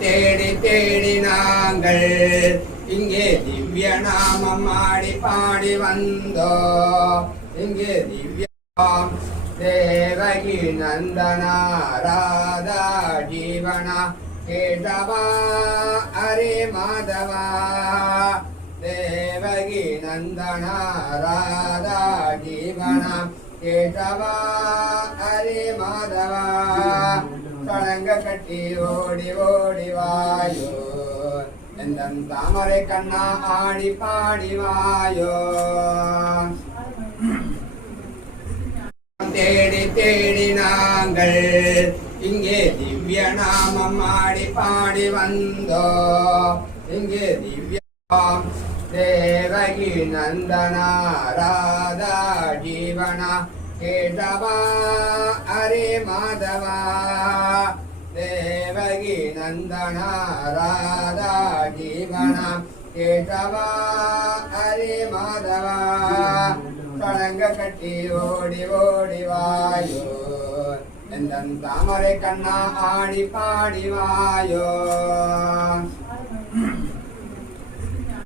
தேடி தேடி நாங்கள். இங்கே திவ்ய நாமம் ஆடி பாடி வந்தோ. இங்கே திவ்யாம் தேவகி நந்தனா ராதா ஜீவனா. கேட்டவா அரே மாதவா. தேவகி நந்தனா ராதா ஜீவனா. கேட்டவா அரே மாதவா. சடங்க கட்டி ஓடி ஓடி வாயோ எந்தன் தாமரை கண்ணா ஆடி பாடி வாயோ தேடி தேடி நாங்கள் இங்கே திவ்ய நாமம் ஆடி பாடி வந்தோ இங்கே திவ்ய தேவகி நந்தனா ராதா ஜீவனா கேசவா அரே மாதவா தேவகி நந்தனா ராதா ஜீவனா கேசவா அரே மாதவா சடங்க கட்டி ஓடி ஓடி வாயோ எந்தன் தாமரை கண்ணா ஆடி பாடி வாயோ